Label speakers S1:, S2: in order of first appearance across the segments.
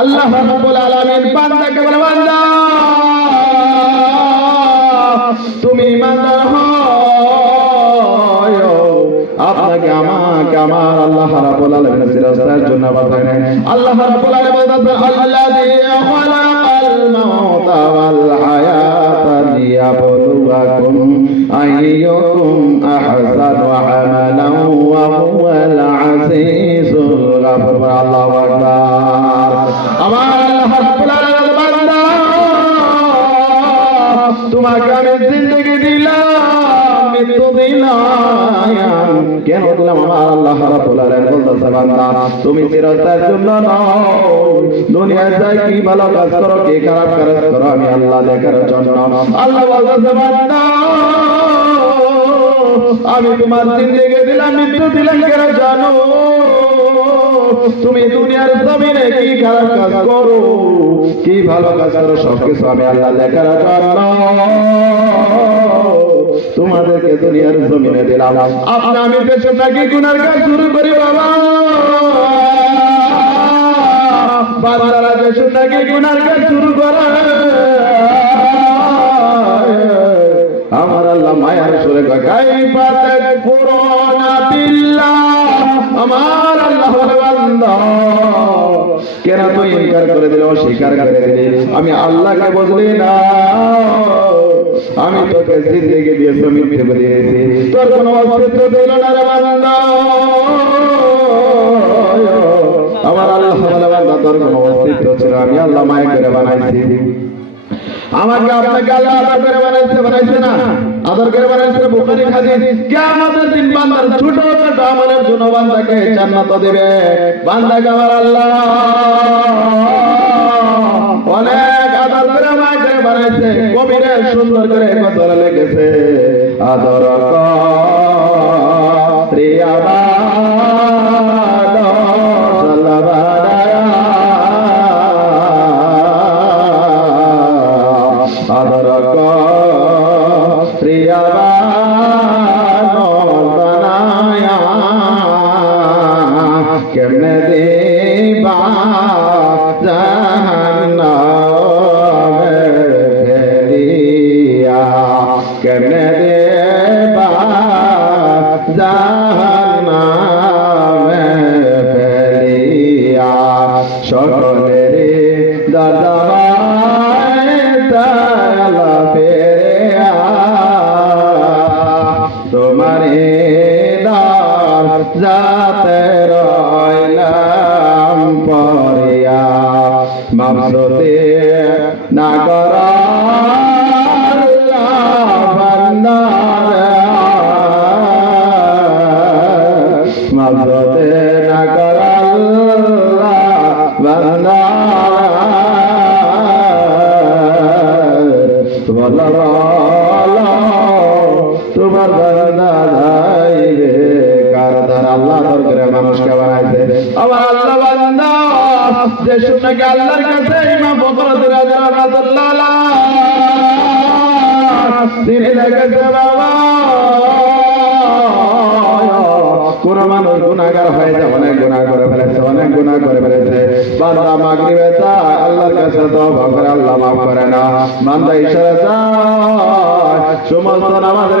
S1: আল্লাহ রাব্বুল আলামিন বান্দাকে বলে, বান্দা, তুমি আপনাকে আমাকে আমার আল্লাহ রাব্বুল আলামিন সিরাজের জন্য আল্লাহ রাব্বুল আলামিন আল্লাযী খালাকাল ওয়াল লিয়াবলুয়াকুম আইয়ুকুম আহসানু ওয়া হুয়াল আল্লাহু আকবার। আমার আল্লাহ রাব্বুল আলামিন বান্দা, তোমাকে আমি জিন্দগি দিলাম মৃত্যু দিলাম কেন দিলাম আমার আল্লাহ রাব্বুল আলামিন? বলতেছে বান্দা, তুমি চিরস্থায়ের জন্য নও। দুনিয়ায় যাই কি ভালো কাজ করো, কি খারাপ কাজ করো, আমি আল্লাহ দেখার জন্য আল্লাহ বলতেছে বান্দা আমি তোমার জিন্দগি দিলাম, মৃত্যু দিলাম, কেন জানো? তুমি দুনিয়ার জমিনে কি খারাপ কাজ করো? কি ভালো কাজ করো? সবকিছু আমি আল্লাহ দেখার তোমাদেরকে দুনিয়ার জমিনে দিলাম। আপনি আমি দেশে থাকি, গুনার কাজ শুরু করি, বাবা। বাবারা দেশে থাকি, গুনার কাজ শুরু করে। মায়ার সুরে গাই পাতে পুরোনা বিল্লাহ আমার আল্লাহ বান্দা। কেন তুই ইনকার করে দিলে, অস্বীকার করে দিলে? আমি আল্লাহকে বুঝলি না আমি তোকে জিন্দগি দিয়েছি, মিথ্যে বলিয়েছি তোর কোনো অস্তিত্ব দিল না রে আমার আল্লাহ বান্দা, তোর কোনো অস্তিত্ব ছিল আমি আল্লাহ মায়া করে বানাইছি। আমাকে আপনাকে আল্লাহ আদর করে বানাইছে বানাইছে না। আদর করে বানাইছে বুখারী হাদিস। কিয়ামতের দিন বান্দার ছোট ছোট আমলের জন্য বান্দাকে জান্নাত দেবে। বান্দাকে আমার আল্লাহ অনেক আদর করে আমাকে বানাইছে। কবিরে সুন্দর করে কথা লিখেছে আদর রিয়া বানায়া দার যে শুনকে আল্লাহর কাছে ইমাম বকরত রাদিয়াল্লাহু তিনি লেগেছে বাবা কোন মানুষ গুণাগার হয়ে যায় অনেক গুণা করে ফেলেছে অনেক গুণা করে ফেলেছে বান্দা মাগরিবে চায় আল্লাহর কাছে তওবা করে আল্লাহ মাফ করে না বান্দা ইশারা চায় সমস্ত নামাজের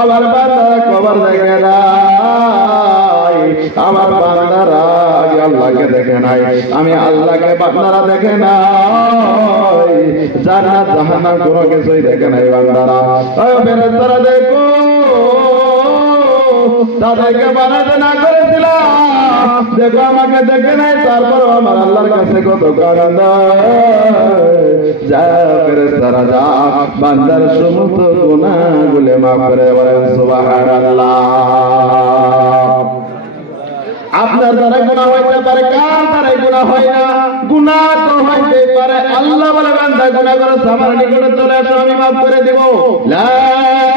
S1: আমার বান্দার কবর দেখে নাই। আমার বান্দারা আল্লাহকে দেখে নাই। আমি আল্লাহকে বান্দারা দেখে নাই। জান্নাত জাহানা কোনো কিছুই দেখে নাই বান্দারা। তারা দেখো, তাদেরকে বানাতে না করেছিলাম। দেখো আমাকে দেখে নাই তারপর আমার আল্লাহর কাছে কত বান্দার সমস্ত গুনাহগুলো মাফ করে বলেন আপনার দ্বারা গুণা হইতে পারে, কার দ্বারা গুণা হয় না? গুণা তো হইতে পারে। আল্লাহ বলে, বান্দা গুণা করে আমার নিকটে চলে আসো, আমি মাফ করে দেব। রাহমাতিল্লাহ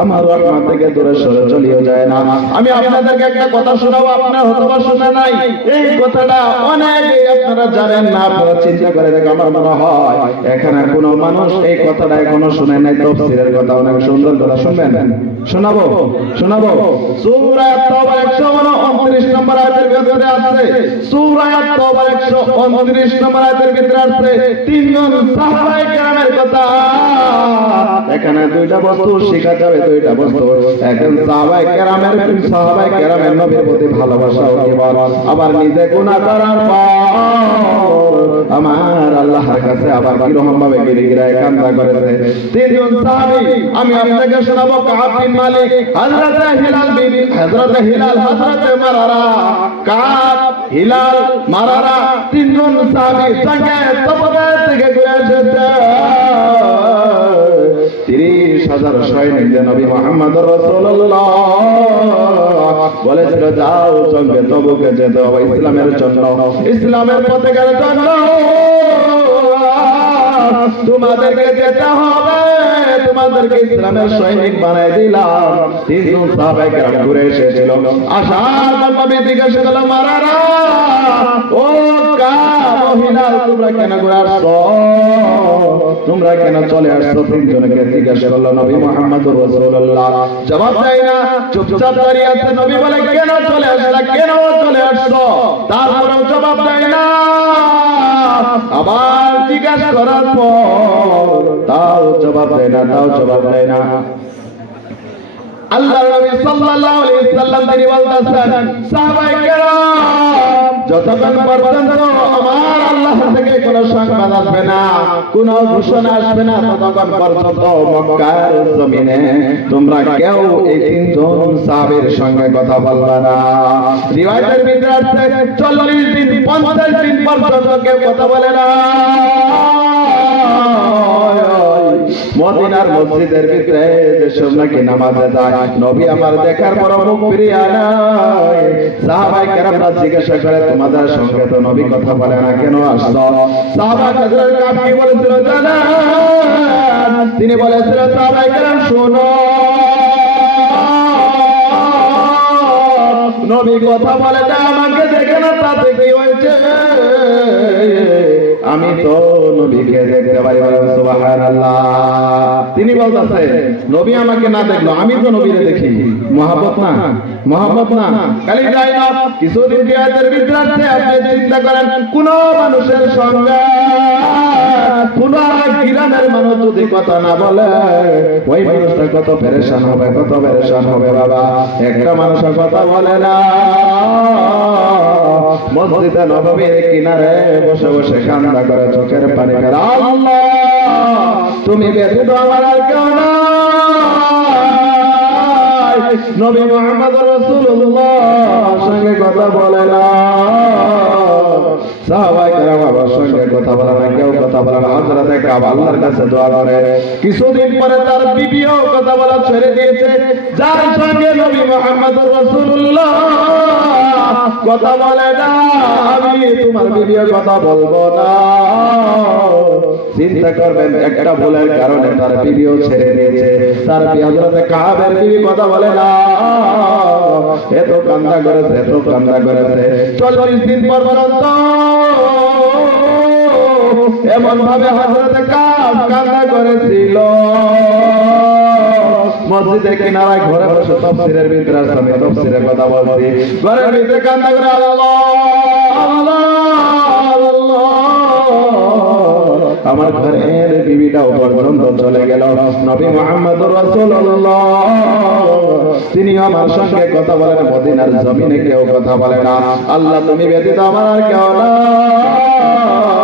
S1: আমার রহমত থেকে দূরে সরে চলিও যায় না। আমি আপনাদেরকে একটা কথা শোনাবো, আপনারা হয়তো বা শোনা নাই। এই কথাটা অনেকে আপনারা জানেন না, আপনারা চিন্তা করে দেখে আমার মনে হয়, এখানে কোনো মানুষ এই কথাটা এখনও শুনে নাই তফসিরের কথা অনেক সুন্দর কথা শুনবেন। শোনাবো শোনাবো। সূরা তাওবা 129 নম্বর আয়াতের ভিতরে আছে, সূরা তাওবা 129 নম্বর আয়াতের ভিতরে আছে, তিনজন সাহাবায়ে কেরামের কথা। এখানে দুইটা বস্তু শেখা যাবে দুইটা বস্তু একজন সাহাবায়ে কেরামের সাহাবায়ে কেরামের নবীর প্রতি ভালোবাসা ও ইমান আবার নিজে গুনাহ করার পর আমার আল্লাহর কাছে আবার কীরকম ভাবে গিরিগিরায় কান্দা করেছে। তিনজন সাহাবী, আমি আপনাকে শোনাবো কাব বিন মালিক হযরত হিলাল বিন হযরত হিলাল হযরত মারারা কাব হিলাল, মারারা, তিনজন সাহাবী সঙ্গে তবরে থেকে ঘুরে তিরিশ হাজার সৈনিক যে নবী মোহাম্মদ বলেছিল, যাও সঙ্গে তবুকে যেতে হবে ইসলামের জন্য। ইসলামের পথে গেলে জন্য তোমাদেরকে যেতে হবে। তোমাদেরকে ইসলামের সৈনিক বানাই দিলাম। তিনজন সাহাবায়ে কেরাম ঘুরে এসেছিল। আসার করল, মারারা, ও তোমরা কেন ঘুরে আসছো? তোমরা কেন চলে আসছো? তিনজনকে জিজ্ঞাসা করল, নবী মোহাম্মদ রাসূলুল্লাহ। জবাব দেয় না, চুপচাপ দাঁড়িয়ে আছে। নবী বলে, কেন চলে আসলা? কেন চলে আসছো? তারপরেও জবাব দেয় না। আবার জিজ্ঞাসা করার পর তাও জবাব দেয় না তাও জবাব দেয় না। আল্লাহ নবী সাল্লাল্লাহু আলাইহি সাল্লাম তিনি সাহাবায়ে কেরাম, যতক্ষণ পর্যন্ত আমার আল্লাহ থেকে কোনো সংবাদ আসবে না, কোন ঘোষণা আসবে না, ততক্ষণ পর্যন্ত মক্কার জমিনে তোমরা কেউ এই তিনজন সাহাবীর সঙ্গে কথা বলবে না। রিওয়ায়াতের ভিতরে আছে 40 দিন 50 দিন পর্যন্ত কেউ কথা বলে না। মদিনার মসজিদের ভিতরে যেসব নাকি নামাজে যায় নবী আমার দেখার পর মুখ ফিরিয়ে আনায় সাহাবাই কেরামরা জিজ্ঞাসা করে, তোমাদের সঙ্গে তো নবী কথা বলে না কেন আসছো? সাহাবা হযরত কাব কি বলেছিল জানা তিনি বলেছিল সাহাবাই কেরাম, শোনো। নবী কথা বলে না আমাকে দেখে না তাতে কি হয়েছে আমি তো নবীকে দেখতে পারি সুবহানাল্লাহ। তিনি বলতেছে, নবী আমাকে না দেখল, আমি তো নবীরে দেখি। মহাব্বত না? মহাব্বত না? খালি যাই না জিয়াদের ভিতরে আছে আপনি চিন্তা করেন, কোন মানুষের সঙ্গে কোন কত পেরেশান হবে, কত পেরেশান হবে, বাবা। একটা মানুষের কথা বলে না মসজিদে নবীর কিনারে বসে বসে কান্না করে চোখের পানি ফেরা তুমি ব্যতীত আমার আর কেউ নবী মোহাম্মদ রসুল্লাহ সঙ্গে কথা বলে না। সাহাবাই কেরাম আমার সঙ্গে কথা বলে না কেউ কথা বলে না হযরতে কাব আল্লাহর ছেড়ে দিয়েছে। যার সঙ্গে নবী মোহাম্মদ কথা বলে না, আমি তোমার বিবিও কথা বলব না। চিন্তা করবেন, একটা ভুলের কারণে তার বিবিও ছেড়ে দিয়েছে। তার হযরতে কাবের বিবি কথা বলে না। এত কান্না করেছে এত কান্না করেছে। চল্লিশ দিন পর পর্যন্ত এমন ভাবে হযরতে কাব কান্না করেছিল। মসজিদের কিনারায় ঘরে বসে তফসিরের ভিতরে আছে, আমি তফসিরের কথা বলছি। ঘরের ভিতরে কান্না করে আল্লাহ আমার ঘরের বিবিটাও পর্যন্ত চলে গেল। নবী মোহাম্মদ রাসূলুল্লাহ। তিনি আমার সঙ্গে কথা বলেন, মদিনার জমিনে কেউ কথা বলে না। আল্লাহ, তুমি ব্যতীত আমার আর কেউ নাই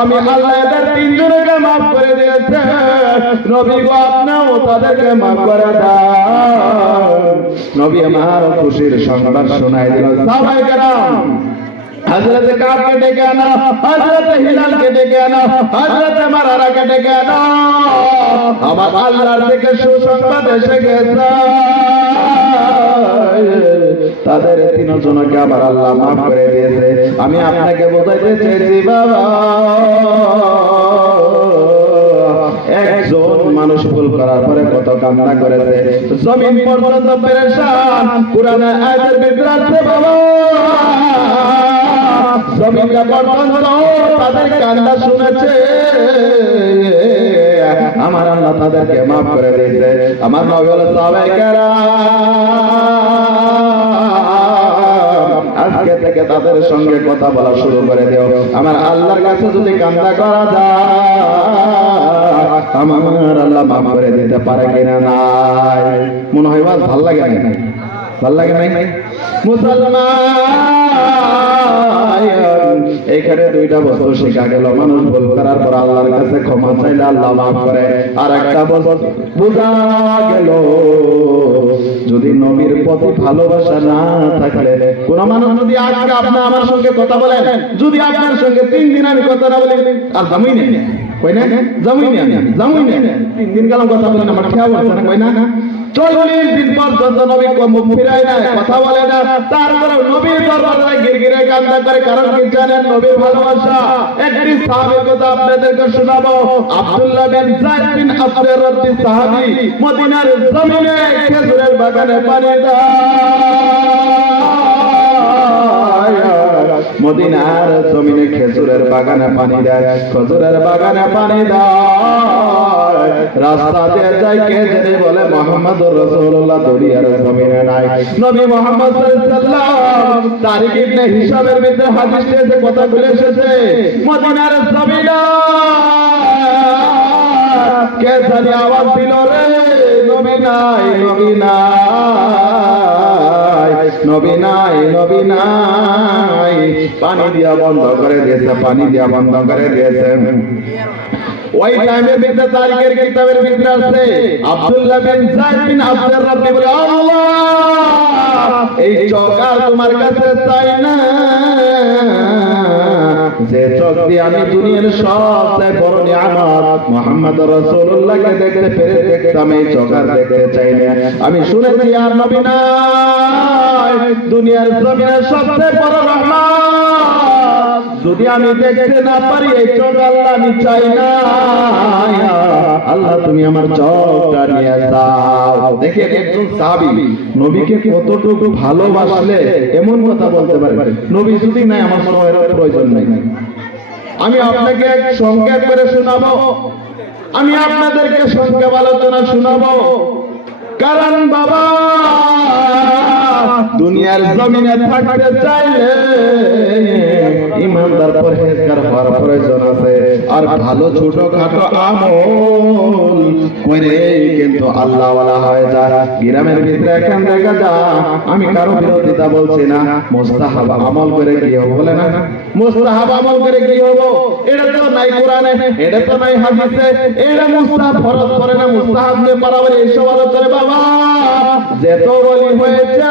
S1: আমি আল্লাহ এদের তিনজনকে মাফ করে দিয়েছে। নবী গো, আপনিও তাদেরকে মাফ করে দেন। নবী আমার খুশির সংবাদ শোনাই দিল। সবাই কেরাম, হজরত কাবকে ডেকে আনা, হজরত হিলালকে ডেকে আনা, হজরত মারারাকে ডেকে আনা। আমার আল্লাহর থেকে সুসংবাদ এসে গেছে। তাদের তিনজনকে আবার আল্লাহ মাফ করে দিয়েছে। আমি আপনাকে বোঝাইতে চেয়েছি বাবা। একজন মানুষ ভুল করার পরে কত করেছে। জমিন পর্যন্ত পেরেশান, পুরানা আয়াতের আছে, বাবা। পর্যন্ত তাদের কান্না শুনেছে। আমার আল্লাহ তাদেরকে মাফ করে দিয়েছে। আমার নবী হলো সাহাবায়ে কেরাম তাদের সঙ্গে কথা বলা শুরু করে দেও। আমার আল্লাহর কাছে যদি কান্দা করা যায়, আমার আল্লাহ মাফ করে দিতে পারে কিনা নাই। মনে হয় ভালো লাগে না ভালো লাগে নাই? মুসলমান! এখানে দুইটা বস্তু শেখা গেল। মানুষ ভুল করার পর আল্লাহর কাছে ক্ষমা চাইলে আল্লাহ মাফ করে। আর একটা বস্তু বোঝা গেল, যদি নবীর প্রতি ভালোবাসা না থাকলে, কোন মানুষ যদি আজকে আপনি আমার সঙ্গে কথা বলেন, যদি আপনার সঙ্গে তিন দিন আমি কথা না বলি, আর জামুই না কই না? জামুই না জামুই না তিন দিন কালাম কথা বলেন আমার খেয়াল আছে না, কই না? চল্লিশ দিন পর্যন্ত নবী মুখ ফিরায় না কথা বলে না। তারপরে নবীর দরবারে গিরগিরে কান্দা করে, কারণ কি জানেন নবীর ভালোবাসা? একটি সাহাবীর কথা আপনাদেরকে শোনাবো। মদিনার জমিনে খেজুরের বাগানে পানি দেয়। মদিনার জমিনে খেজুরের বাগানে পানি দেয়, খেজুরের বাগানে পানি দেয়। রাস্তা দিয়ে যায় কে জেনে বলে মোহাম্মদ রসুল্লাহ দরিয়ার জমিনে নাই। নবী মোহাম্মদ সাল্লাল্লাহু তারিখ ইবনে হিসাবের ভিতরে হাদিস কথা বলে এসেছে, মদিনার জমিনে কে জানি দিল রে, নবী নাই নবী নাই নবী নাই নবী নাই। পানি দিয়া বন্ধ করে দিয়েছে, পানি দিয়া বন্ধ করে দিয়েছে। ওই টাইমের ভিতরে তারিখের কিতাবের ভিতরে আছে, আব্দুল্লাহ বিন যায়েদ বিন আব্দুর রাব্বি বলে, আল্লাহ! এই চকার তোমার কাছে চাই না। যে চোখ দিয়ে আমি দুনিয়ার সবচেয়ে বড় নিয়ামত। মোহাম্মদ রাসূলুল্লাহকে দেখতে পেরে দেখতাম এই চোখার দেখতে চাই না। আমি শুনেছি, আর নবী নাই। দুনিয়ার জমিনের সবচেয়ে বড় রহমত। যদি আমি দেখতে না পারি, এই চোখ আল্লাহ আমি চাই না। আল্লাহ, তুমি আমার চোখটা নিয়ে দাও দেখি, একজন সাহাবী নবীকে কতটুকু ভালোবাসলে এমন কথা বলতে পারে? নবী যদি নাই, আমার এর প্রয়োজন নাই। আমি আপনাকে এক সংখ্যা করে শোনাবো। আমি আপনাদেরকে সংখ্যা আলোচনা শোনাবো। কারণ বাবা দুনিয়ার জমিনে থাকতে চাইলে ইমানদার পরহেজগার হওয়ার প্রয়োজন আছে। আর ভালো ছোটখাটো আমল করে কিন্তু আল্লাহ ওয়ালা হয়ে যায়। গ্রামের ভিতরে এখন দেখা যায় আমি কারও বিরোধিতা বলছি না। মোস্তাহাব আমল করে কি হবে বলে না? মোস্তাহাব আমল করে কি হব? এটা তো নাই কোরআনে, এটা তো নাই হাদিসে, এটা মুস্তাহাব ফরজ করে না। মুস্তাহাব নিয়ে পারাবার এইসব আলোচনা বাবা যেত বলি হয়েছে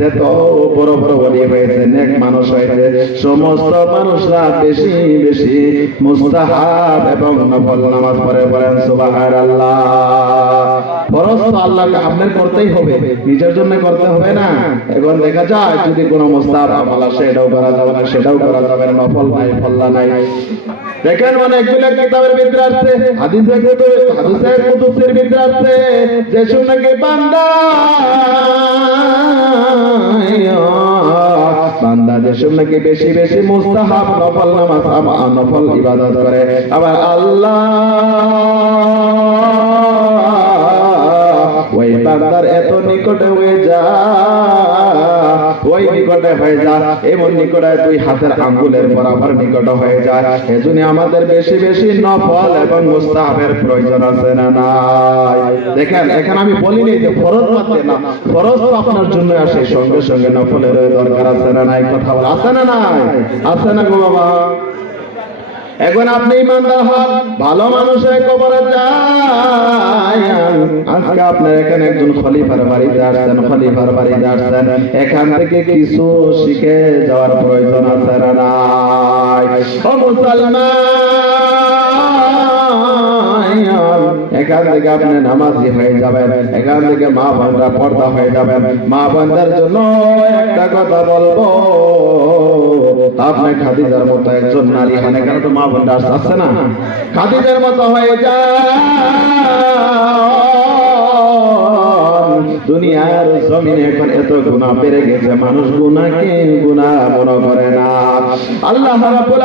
S1: যেত বড় বড় বলি হয়েছে, নেক মানুষ হয়েছে, সমস্ত মানুষরা বেশি বেশি মুস্তাহাব এবং নফল নামাজ পড়ে ফরজ তো আল্লাহকে আপনার করতেই হবে, নিজের জন্য করতে হবে না। এখন দেখা যায়, যদি কোনো মুস্তাহাব আমল আসে, এটাও করা যাবে না, সেটাও করা যাবে না, নফল নাই, ফল্লা নাই। দেখেন মানে অনেকগুলো কিতাবের ভিতরে আছে হাদিসে কুতুব হাদিসে কুতুবের ভিতরে আছে যে শুনে বান্দা বান্দাদের সঙ্গে বেশি বেশি মুস্তাহাব নফল নামাজ নফল ইবাদত করে? আবার আল্লাহ ওই বান্দার এত নিকটে হয়ে যা। ওই নিকটে হয়ে যা। এমন নিকটে তুই হাতের আঙ্গুলের বরাবর নিকট হয়ে যায় এজন্য আমাদের বেশি বেশি নফল এবং মুস্তাহাবের প্রয়োজন আছে না নাই? দেখেন এখানে আমি বলিনি যে ফরজ মাত্রে না। ফরজ তো আপনার জন্য আসে। সঙ্গে সঙ্গে নফলের দরকার আছে না নাই? কথা আছে না নাই? আছে না গো বাবা। এখন আপনি ইমানদার হন, ভালো মানুষের কবরে যায় আজকে আপনার এখানে একজন খলিফার বাড়িতে আসছেন, খলিফার বাড়িতে আসছেন। এখান থেকে কিছু শিখে যাওয়ার প্রয়োজন আছে না ও মুসলমান! এখান থেকে আপনি নামাজি হয়ে যাবেন, এখান থেকে মা বোনরা পর্দা হয়ে যাবেন। মা জন্য একটা কথা বলব আপনি খাদিজার মতো একজন নারী হন, এখানে তো মা বোনরা আসছে না? খাদিজার মতো হয়ে যান। দুনিয়ার জমিনে এখন এত গুনাহ বেড়ে গেছে, মানুষ গুনাহকে গুনাহ মনে করে না। আল্লাহ রাব্বুল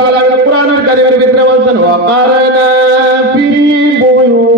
S1: কারিমের ভিতরে বলছেন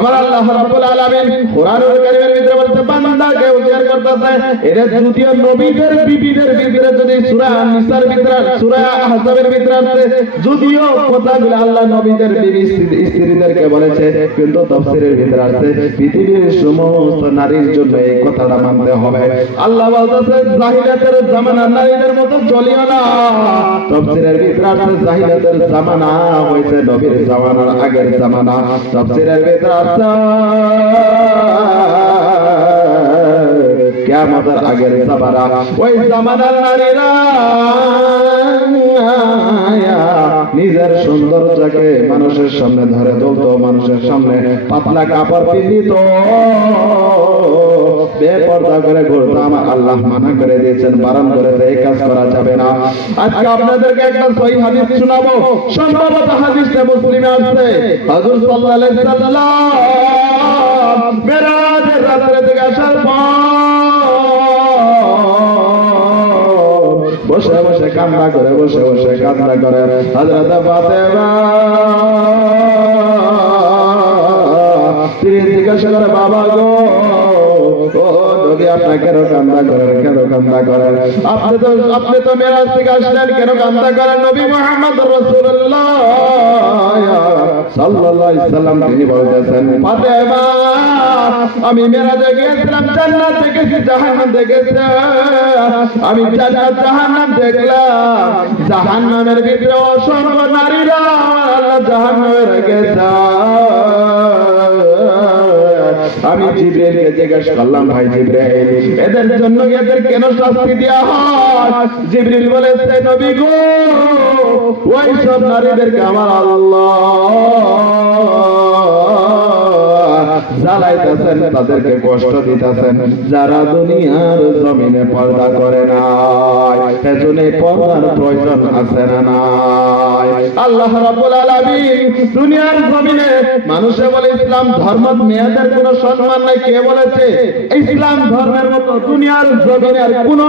S1: আমার আল্লাহ রাব্বুল আলামিন কোরআনের কারিমের ভিতরে বলছে, বান্দাকে করতেছে। নবীদের, বিবিদের ভিতরে যদি সূরা নিসার ভিতরে সূরা আহজাবের ভিতরে আছে যদিও কথাগুলো আল্লাহ নবীদের, বিবি স্ত্রীদেরকে বলেছে, কিন্তু তাফসীরের ভিতরে আছে পৃথিবীর সমস্ত নারীর জন্য এই কথাটা মানতে হবে। আল্লাহ বলতেছে জাহিলাতের জামানা নারীদের মতো চলিও না। তাফসীরের ভিতরে আছে জাহিলাতের জামানা নবীর জামানার আগের জামানা। তাফসীরের ভিতরে কিয়ামতের আগের জামানা। ওই জামানার নারীরা সামনে ধরে তুলতো মানুষের সামনে, পাতলা কাপড় পিন্দিত বেপর্দা করে ঘুরতো আমার আল্লাহ মানা করে দিয়েছেন বারণ করেছে এই কাজ করা যাবে না। আজকে আপনাদেরকে একটা সহি হাদিস শোনাবো। সম্ভবত হাদিসে মুসলিমে আছে হযরত সাল্লাল্লাহু মেরাজের রাত্রে থেকে আসার পর বসে বসে কান্না করে, বসে বসে কান্না করে। হাজরাতে ফাতেমা তিনি জিজ্ঞাসা করে বাবা গো। নবী আপনি কেন কান্না করেন, কেন কান্না করেন? আপনি তো আপনি কেন কান্না করেন? নবী মুহাম্মদ রাসূলুল্লাহ সাল্লাল্লাহু সাল্লাম, তিনি বলতেছেন আমি মেরাজে গিয়েছিলাম দেখেছি জাহান্নাম দেখেছি আমি জান্নাত, জাহান্নাম দেখলাম, জাহান্নামের ভিতরে অসংখ্য নারীরা আল্লাহ জাহান্নামে রেখেছে আমি জিব্রাইলকে জিজ্ঞাসা করলাম, ভাই জিব্রাইল, এদের জন্য এদের কেন শাস্তি দেওয়া হয়? জিব্রাইল বলেছে নবী গো, ওই সব নারীদেরকে আমার আল্লাহ জ্বালাইতেছেন, তাদেরকে কষ্ট দিতেছেন। যারা দুনিয়ার জমিনে পর্দা করে নাই এজন্য পর্দার প্রয়োজন আছে না নাই। আল্লাহ রাব্বুল আলামিন দুনিয়ার জমিনে মানুষে বলে, ইসলাম ধর্ম মেয়েদের কোনো সম্মান নাই। কে বলেছে? ইসলাম ধর্মের মতো দুনিয়ার জমিনে আর কোনো